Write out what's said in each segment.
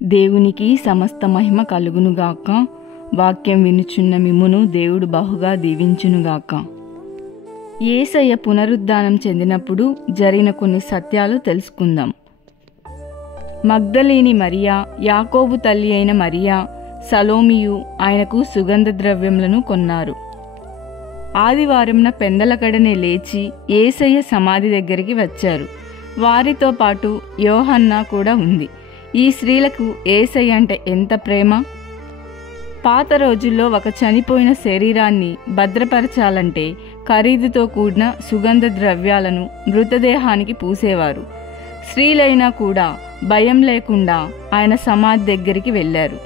దేవునికి సమస్త మహిమ కలుగునుగాక. వాక్యం వినుచున్న మిమ్మును దేవుడు బహుగా దీవించునుగాక. యేసయ్య పునరుద్ధానం చెందినప్పుడు జరిగిన కొన్ని సత్యాలు తెలుసుకుందాం. మగ్దలేని మరియా, యాకోబు తల్లి అయిన మరియా, సలోమియు ఆయనకు సుగంధ ద్రవ్యములను కొన్నారు. ఆదివారంన పెందలకడనే లేచి యేసయ్య సమాధి దగ్గరికి వచ్చారు. వారితో పాటు యోహన్నా కూడా ఉంది. ఈ స్త్రీలకు యేసయ్య అంటే ఎంత ప్రేమ! పాత రోజుల్లో ఒక చనిపోయిన శరీరాన్ని భద్రపరచాలంటే ఖరీదుతో కూడిన సుగంధ ద్రవ్యాలను మృతదేహానికి పూసేవారు. స్త్రీలైనా కూడా భయం లేకుండా ఆయన సమాధి దగ్గరికి వెళ్ళారు.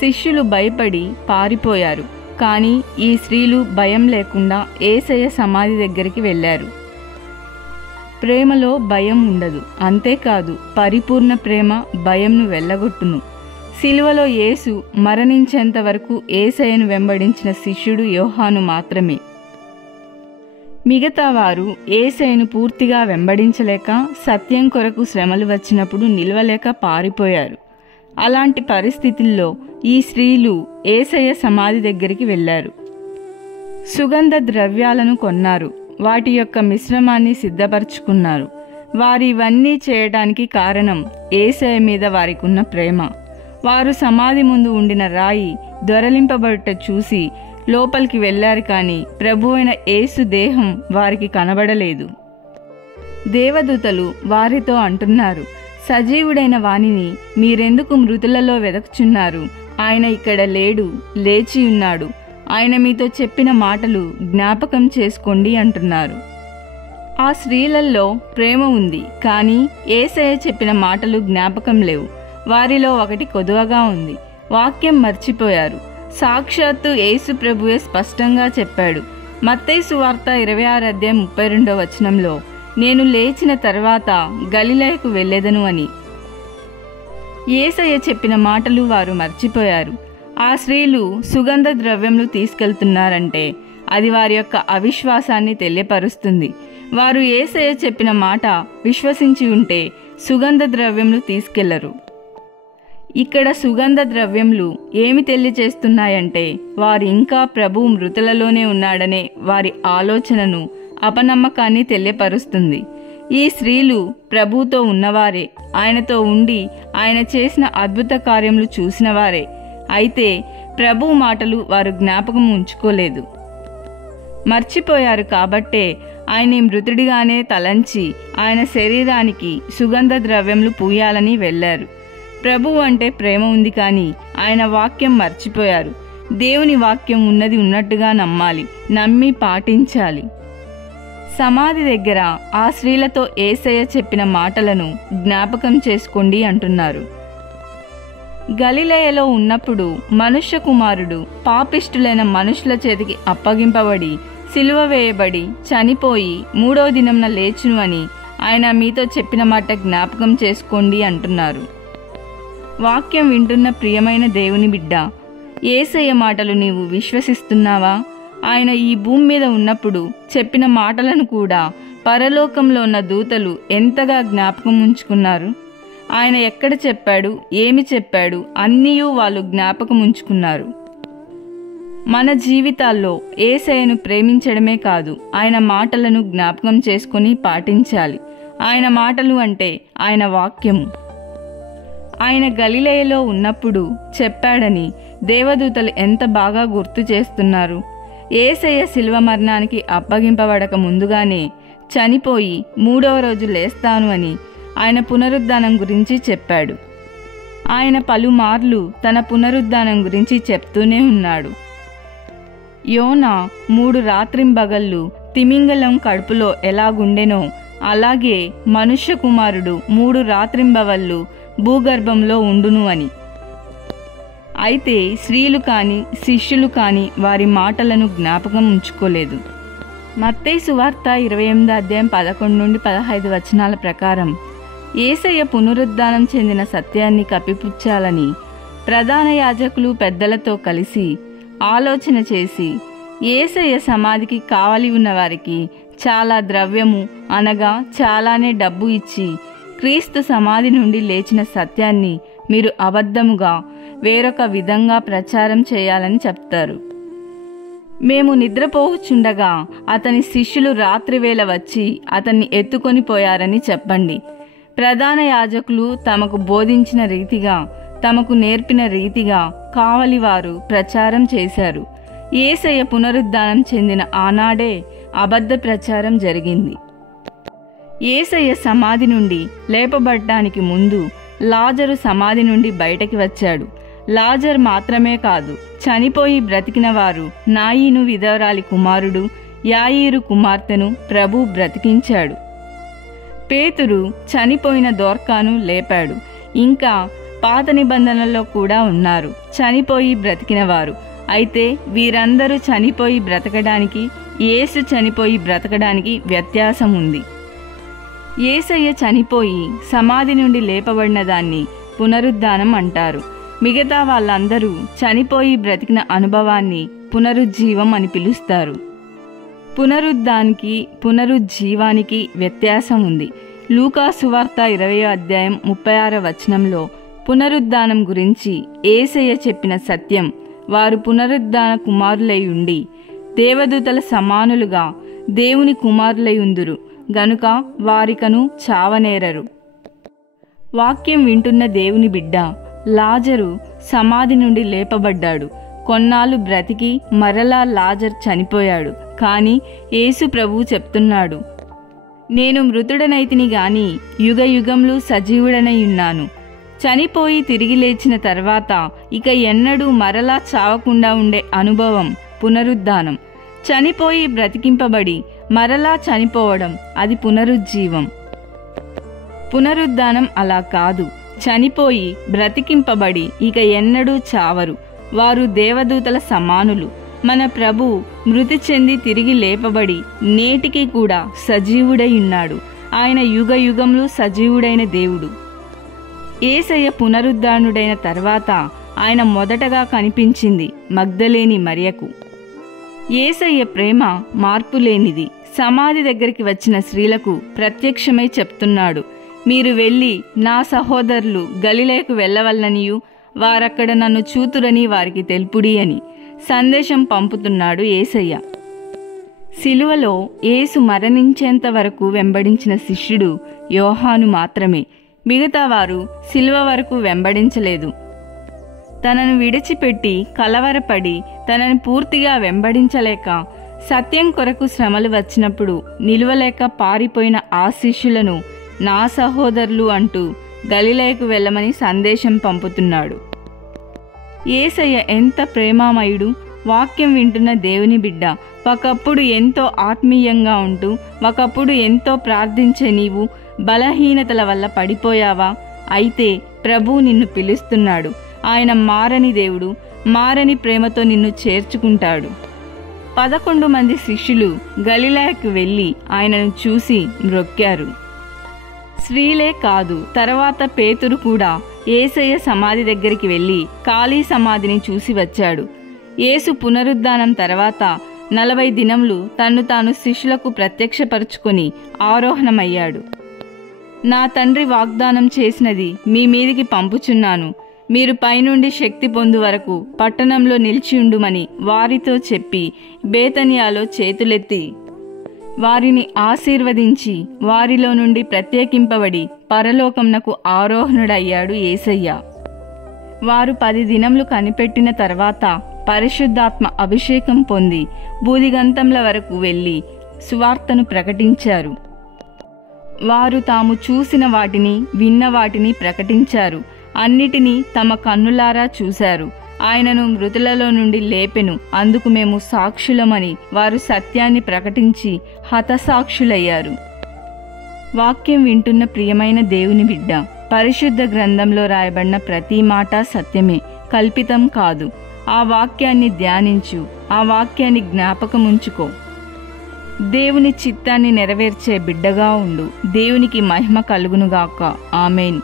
శిష్యులు భయపడి పారిపోయారు. కానీ ఈ స్త్రీలు భయం లేకుండా యేసయ్య సమాధి దగ్గరికి వెళ్ళారు. ప్రేమలో భయం ఉండదు. అంతేకాదు, పరిపూర్ణ ప్రేమ భయంను వెళ్ళగొట్టును. సిలువలో యేసు మరణించేంత వరకు యేసయ్యను వెంబడించిన శిష్యుడు యోహాను మాత్రమే. మిగతా వారు యేసయ్యను పూర్తిగా వెంబడించలేక సత్యం కొరకు శ్రమలు వచ్చినప్పుడు నిలవలేక పారిపోయారు. అలాంటి పరిస్థితుల్లో ఈ స్త్రీలు యేసయ్య సమాధి దగ్గరికి వెళ్ళారు. సుగంధ ద్రవ్యాలను కొన్నారు. వాటి యొక్క మిశ్రమాన్ని సిద్ధపరచుకున్నారు. వారు ఇవన్నీ చేయడానికి కారణం యేసయ్య మీద వారికి ఉన్న ప్రేమ. వారు సమాధి ముందు ఉండిన రాయి దొరలింపబడుట చూసి లోపలికి వెళ్ళారు. కానీ ప్రభువైన యేసు దేహం వారికి కనబడలేదు. దేవదూతలు వారితో అంటున్నారు, సజీవుడైన వానిని మీరెందుకు మృతులలో వెదకుచున్నారు? ఆయన ఇక్కడ లేడు, లేచి ఉన్నాడు. ఆయన మీతో చెప్పిన మాటలు జ్ఞాపకం చేసుకోండి అంటున్నారు. ఆ స్త్రీలలో ప్రేమ ఉంది, కానీ యేసయ్య చెప్పిన మాటలు జ్ఞాపకం లేవు. వారిలో ఒకటి కొదువగా ఉంది. వాక్యం మర్చిపోయారు. సాక్షాత్తు యేసు ప్రభువే స్పష్టంగా చెప్పాడు. మత్తయి సువార్త 26:32 నేను లేచిన తర్వాత గలిలయకు వెళ్ళెదను అని. యేసయ్య చెప్పిన మాటలు వారు మర్చిపోయారు. ఆ స్త్రీలు సుగంధ ద్రవ్యములు తీసుకెళ్తున్నారంటే అది వారి యొక్క అవిశ్వాసాన్ని తెలియపరుస్తుంది. వారు యేసయ్య చెప్పిన మాట విశ్వసించి ఉంటే సుగంధ ద్రవ్యములు తీసుకెళ్లరు. ఇక్కడ సుగంధ ద్రవ్యములు ఏమి తెలియచేస్తున్నాయంటే వారు ఇంకా ప్రభువు మృతులలోనే ఉన్నాడనే వారి ఆలోచనను, అపనమ్మకాన్ని తెలియపరుస్తుంది. ఈ స్త్రీలు ప్రభువుతో ఉన్నవారే, ఆయనతో ఉండి ఆయన చేసిన అద్భుత కార్యములు చూసిన వారే. అయితే ప్రభువు మాటలు వారు జ్ఞాపకం ఉంచుకోలేదు, మర్చిపోయారు. కాబట్టే ఆయన మృతుడిగానే తలంచి ఆయన శరీరానికి సుగంధ ద్రవ్యములు పూయాలని వెళ్ళారు. ప్రభువు అంటే ప్రేమ ఉంది, కానీ ఆయన వాక్యం మర్చిపోయారు. దేవుని వాక్యం ఉన్నది ఉన్నట్టుగా నమ్మాలి, నమ్మి పాటించాలి. సమాధి దగ్గర ఆ స్త్రీలతో యేసయ్య చెప్పిన మాటలను జ్ఞాపకం చేసుకోండి అంటున్నారు. గలిలయలో ఉన్నప్పుడు మనుష్య కుమారుడు పాపిష్టులైన మనుషుల చేతికి అప్పగింపబడి సిలువ వేయబడి చనిపోయి 3వ దినంన లేచును అని ఆయన మీతో చెప్పిన మాట జ్ఞాపకం చేసుకోండి అంటున్నారు. వాక్యం వింటున్న ప్రియమైన దేవుని బిడ్డ, యేసయ్య మాటలు నీవు విశ్వసిస్తున్నావా? ఆయన ఈ భూమి మీద ఉన్నప్పుడు చెప్పిన మాటలను కూడా పరలోకంలో ఉన్న దూతలు ఎంతగా జ్ఞాపకం ఉంచుకున్నారు. ఆయన ఎక్కడ చెప్పాడు, ఏమి చెప్పాడు అన్నీ వాళ్ళు జ్ఞాపకం ఉంచుకున్నారు. మన జీవితాల్లో యేసయ్యను ప్రేమించడమే కాదు, ఆయన మాటలను జ్ఞాపకం చేసుకుని పాటించాలి. ఆయన మాటలు అంటే ఆయన వాక్యము. ఆయన గలిలయలో ఉన్నప్పుడు చెప్పాడని దేవదూతలు ఎంత బాగా గుర్తు చేస్తున్నారు. యేసయ్య శిలువ మరణానికి అప్పగింపబడక ముందుగానే చనిపోయి 3వ రోజు లేస్తాను అని ఆయన పునరుద్ధానం గురించి చెప్పాడు. ఆయన పలుమార్లు తన పునరుద్ధానం గురించి చెప్తూనే ఉన్నాడు. యోనా 3 రాత్రింబగళ్ళు తిమింగలం కడుపులో ఎలాగుండెనో అలాగే మనుష్య కుమారుడు 3 రాత్రింబవళ్ళు భూగర్భంలో ఉండును అని. అయితే స్త్రీలు కానీ శిష్యులు కానీ వారి మాటలను జ్ఞాపకం ఉంచుకోలేదు. మత్తయి సువార్త 28:11-15 ప్రకారం యేసయ్య పునరుద్ధానం చెందిన సత్యాన్ని కప్పిపుచ్చాలని ప్రధాన యాజకులు పెద్దలతో కలిసి ఆలోచన చేసి యేసయ్య సమాధికి కావలి ఉన్న వారికి చాలా ద్రవ్యము అనగా చాలానే డబ్బు ఇచ్చి క్రీస్తు సమాధి నుండి లేచిన సత్యాన్ని మీరు అబద్ధముగా వేరొక విధంగా ప్రచారం చేయాలని చెప్తారు. మేము నిద్రపోచుండగా అతని శిష్యులు రాత్రివేళ వచ్చి అతన్ని ఎత్తుకొని పోయారని చెప్పండి. ప్రధాన యాజకులు తమకు బోధించిన రీతిగా, తమకు నేర్పిన రీతిగా కావలివారు ప్రచారం చేశారు. యేసయ్య పునరుద్ధానం చెందిన ఆనాడే అబద్ధ ప్రచారం జరిగింది. యేసయ్య సమాధి నుండి లేపబడ్డానికి ముందు లాజరు సమాధి నుండి బయటకి వచ్చాడు. లాజర్ మాత్రమే కాదు, చనిపోయి బ్రతికిన వారు నాయీను విధవరాలి కుమారుడు యాయీరు కుమార్తెను ప్రభు బ్రతికించాడు. పేతురు చనిపోయిన దోర్కాను లేపాడు. ఇంకా పాత నిబంధనల్లో కూడా ఉన్నారు చనిపోయి బ్రతికినవారు. అయితే వీరందరూ చనిపోయి బ్రతకడానికి, యేసు చనిపోయి బ్రతకడానికి వ్యత్యాసం ఉంది. యేసయ్య చనిపోయి సమాధి నుండి లేపబడిన దాన్ని పునరుద్ధానం అంటారు. మిగతా వాళ్ళందరూ చనిపోయి బ్రతికిన అనుభవాన్ని పునరుజ్జీవం అని పిలుస్తారు. పునరుద్ధానికి, పునరుజ్జీవానికి వ్యత్యాసం ఉంది. లూకా సువార్త 20వ అధ్యాయం 36వ వచనంలో పునరుద్ధానం గురించి యేసయ్య చెప్పిన సత్యం, వారు పునరుద్ధాన కుమారులై ఉండి దేవదూతల సమానులుగా దేవుని కుమారులై ఉందురు గనుక వారికను చావనేరరు. వాక్యం వింటున్న దేవుని బిడ్డ, లాజరు సమాధి నుండి లేపబడ్డాడు. కొన్నాళ్ళు బ్రతికి మరలా లాజర్ చనిపోయాడు. కానీ యేసు ప్రభువు చెప్తున్నాడు, నేను మృతుడనైతిని గాని యుగ యుగంలో సజీవుడనై ఉన్నాను. చనిపోయి తిరిగి లేచిన తర్వాత ఇక ఎన్నడూ మరలా చావకుండా ఉండే అనుభవం పునరుద్ధానం. చనిపోయి బ్రతికింపబడి మరలా చనిపోవడం అది పునరుజ్జీవం. పునరుద్ధానం అలా కాదు. చనిపోయి బ్రతికింపబడి ఇక ఎన్నడూ చావరు. వారు దేవదూతల సమానులు. మన ప్రభు మృతి చెంది తిరిగి లేపబడి నేటికి కూడా సజీవుడై ఉన్నాడు. ఆయన యుగ యుగంలో సజీవుడైన దేవుడు. యేసయ్య పునరుద్ధానుడైన తర్వాత ఆయన మొదటగా కనిపించింది మగ్దలేని మరియకు. యేసయ్య ప్రేమ మార్పులేనిది. సమాధి దగ్గరికి వచ్చిన స్త్రీలకు ప్రత్యక్షమై చెప్తున్నాడు, మీరు వెళ్ళి నా సహోదరులు గలిలయకు వెళ్ళవలననియు వారక్కడ నన్ను చూతురని వారికి తెలుపుడి అని సందేశం పంపుతున్నాడు యేసయ్య. సిలువలో యేసు మరణించేంత వరకు వెంబడించిన శిష్యుడు యోహాను మాత్రమే. మిగతా వారు సిలువ వరకు వెంబడించలేదు. తనను విడిచిపెట్టి కలవరపడి తనని పూర్తిగా వెంబడించలేక, సత్యం కొరకు శ్రమలు వచ్చినప్పుడు నిలువలేక పారిపోయిన ఆ శిష్యులను నా సహోదరులు అంటూ గలిలయకు వెళ్ళమని సందేశం పంపుతున్నాడు. యేసయ్య ఎంత ప్రేమామయుడు. వాక్యం వింటున్న దేవుని బిడ్డ, ఒకప్పుడు ఎంతో ఆత్మీయంగా ఉంటూ ఒకప్పుడు ఎంతో ప్రార్థించే నీవు బలహీనతల వల్ల పడిపోయావా? అయితే ప్రభు నిన్ను పిలుస్తున్నాడు. ఆయన మారని దేవుడు, మారని ప్రేమతో నిన్ను చేర్చుకుంటాడు. 11 మంది శిష్యులు గలిలయకు వెళ్ళి ఆయనను చూసి మ్రొక్కారు. స్త్రీలే కాదు, తర్వాత పేతురు కూడా యేసయ్య సమాధి దగ్గరికి వెళ్ళి ఖాళీ సమాధిని చూసి వచ్చాడు. యేసు పునరుద్ధానం తర్వాత 40 దినములు తన్ను తాను శిష్యులకు ప్రత్యక్షపరుచుకొని ఆరోహణమయ్యాడు. నా తండ్రి వాగ్దానం చేసినది మీ మీదికి పంపుచున్నాను. మీరు పైనుండి శక్తి పొందు వరకు పట్టణంలో నిలిచియుండుమని వారితో చెప్పి బేతనియాలో చేతులెత్తి వారిని ఆశీర్వదించి వారిలో నుండి ప్రత్యేకింపబడి పరలోకమునకు ఆరోహణుడయ్యాడు యేసయ్య. వారు 10 దినములు కనిపెట్టిన తర్వాత పరిశుద్ధాత్మ అభిషేకం పొంది బూదిగంతముల వరకు వెళ్ళి సువార్తను ప్రకటించారు. వారు తాము చూసిన వాటిని, విన్న వాటిని ప్రకటించారు. అన్నిటినీ తమ కన్నులారా చూశారు. ఆయనను మృతులలో నుండి లేపెను, అందుకు మేము సాక్షులమని వారు సత్యాన్ని ప్రకటించి హతసాక్షులయ్యారు. వాక్యం వింటున్న ప్రియమైన దేవుని బిడ్డ, పరిశుద్ధ గ్రంథంలో రాయబడిన ప్రతి మాట సత్యమే, కల్పితం కాదు. ఆ వాక్యాన్ని ధ్యానించు, ఆ వాక్యాన్ని జ్ఞాపకముంచుకో. దేవుని చిత్తాన్ని నెరవేర్చే బిడ్డగా ఉండు. దేవునికి మహిమ కలుగునుగాక. ఆమేన్.